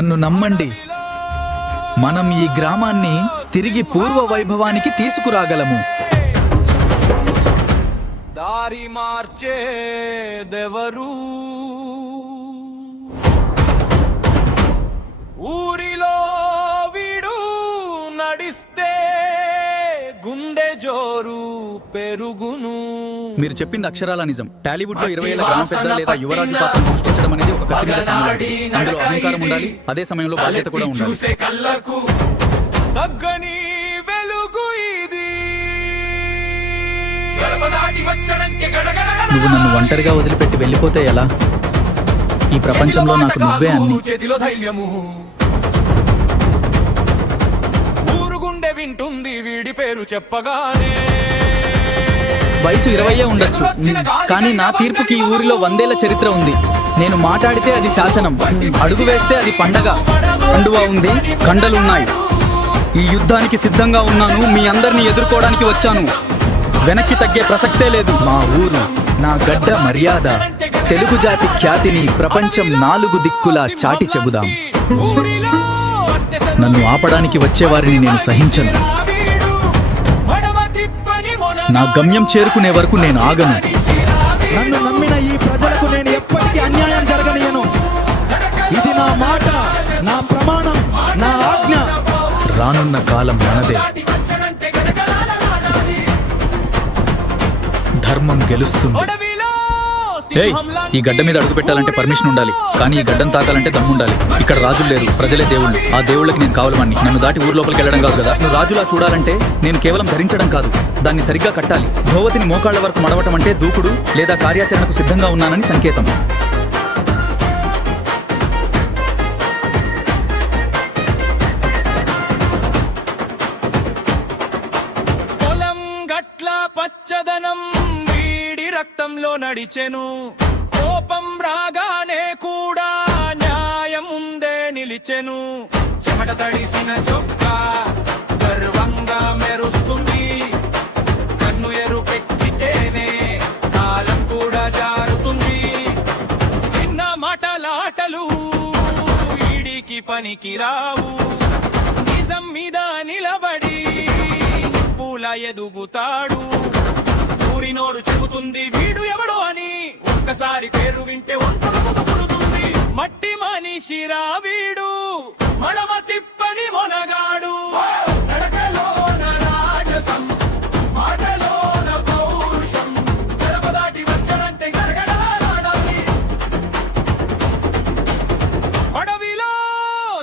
నన్ను నమ్మండి, మనం ఈ గ్రామాన్ని తిరిగి పూర్వ వైభవానికి తీసుకురాగలము. దారి మార్చేదెవరు? ఊరిలో వీడు నడిస్తే గుండె జోరు పెరుగును. మీరు చెప్పింది అక్షరాల నిజం. టాలీవుడ్ లో 20 ఏళ్ల గ్రామ పెద్ద లేదా యువరాజు పాత్రను సృష్టించడం అనేది ఒక కత్తి మీద సామ్రాజ్యం. అందులో అహంకారం ఉండాలి, అదే సమయంలో బాధ్యత కూడా ఉండాలి. తగ్గని వెలుగు ఇది. నువ్వు నన్ను ఒంటరిగా వదిలిపెట్టి వెళ్ళిపోతే ఎలా? ఈ ప్రపంచంలో నాకు నువ్వే అన్ని. చేతిలో ధైర్యము ఊరుగుండె వింటుంది వీడి పేరు చెప్పగానే. వయసు 20 ఉండొచ్చు, కానీ నా తీర్పుకి ఈ ఊరిలో 100 ఏళ్ల చరిత్ర ఉంది. నేను మాట్లాడితే అది శాసనం, అడుగు వేస్తే అది పండగ. కండువా ఉంది, కండలున్నాయి. ఈ యుద్ధానికి సిద్ధంగా ఉన్నాను. మీ అందరినీ ఎదుర్కోవడానికి వచ్చాను. వెనక్కి తగ్గే ప్రసక్తే లేదు. మా ఊరు, నా గడ్డ మర్యాద, తెలుగు జాతి ఖ్యాతిని ప్రపంచం 4 దిక్కులా చాటి చెబుదాం. నన్ను ఆపడానికి వచ్చేవారిని నేను సహించను. నా గమ్యం చేరుకునే వరకు నేను ఆగను. నన్ను నమ్మిన ఈ ప్రజలకు నేను ఎప్పటికీ అన్యాయం జరగనియను. ఇది నా మాట, నా ప్రమాణం, నా ఆజ్ఞ. రానున్న కాలం మనదే. ధర్మం గెలుస్తుంది. ఏయ్, ఈ గడ్డ మీద అడుగు పెట్టాలంటే పర్మిషన్ ఉండాలి, కానీ ఈ గడ్డను తాకాలంటే దమ్ముండాలి. ఇక్కడ రాజులు లేరు, ప్రజలే దేవుళ్ళు. ఆ దేవుళ్ళకి నేను కావాలమని. నన్ను దాటి ఊరు లోపలికి వెళ్ళడం కాదు కదా. నువ్వు రాజులా చూడాలంటే నేను కేవలం ధరించడం కాదు, దాన్ని సరిగ్గా కట్టాలి. ధోవతిని మోకాళ్ల వరకు మడవటం అంటే దూకుడు లేదా కార్యాచరణకు సిద్ధంగా ఉన్నానని సంకేతం. పొలం గట్ల పచ్చదనం వీడి రక్తంలో నడిచెను. కోపం రాగానే కూడా న్యాయం ముందే నిలిచెను. చెమట తడిసిన చొక్కా గర్వంగా మెరుస్తుంది. కన్ను ఎరుపెక్కితేనే కాలం కూడా జారుతుంది. చిన్న మాటలాటలు వీడికి పనికి రావు. నిజం మీద నిలబడి పూల ఎదుగుతాడు. ఊరినోరు చెబుతుంది వీడు ఎవడో అని. ఒక్కసారి పేరు వింటే ఒంటరుతుంది. మట్టి మనిషిరా వీడు, మడమ తిప్పని మొనగాడు. నడకలోన రాజసం, మాటలోన పౌరుషం. గడప దాటి వచ్చనంటే గడగడలాడాలి. అడవిలో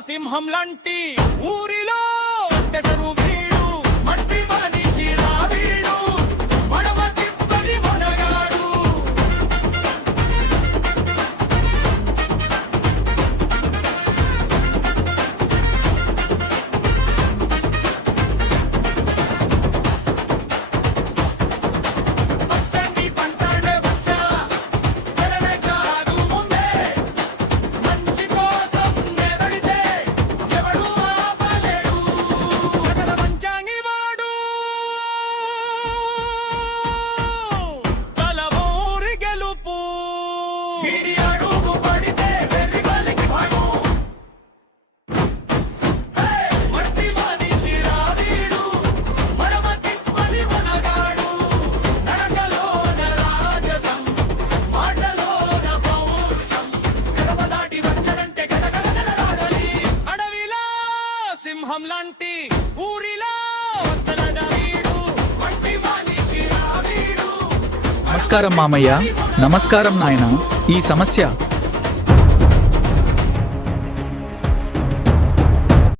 సింహం లాంటి ఊరిలో తెసరు వీడు. మట్టి మనిషిరా వీడు, మడమ తిప్పని మొనగాడు. పచ్చని పంటలే వచ్చా, చెరనే కాదు ముందే. మంచి కోసం ఎదడితే ఎవడు ఆపలేడు. కథల మంచాంగి వాడు, తల ఊరి గెలుపు. వీడి అడుగు పడితే వెర్రి గాలికి భయము. మట్టి మనిషిరా వీడు, మడమ తిప్పని మొనగాడు. నడకలోన రాజసం, మాటలోన పౌరుషం. గడప దాటి వచ్చనంటే గడగడగడలాడాలి. అడవిలో సింహం లాంటి ఊరిలో వత్తలడ వీడు. మట్టి మనిషిరా వీడు. నమస్కారం మామయ్య. నమస్కారం నాయన. ఈ సమస్య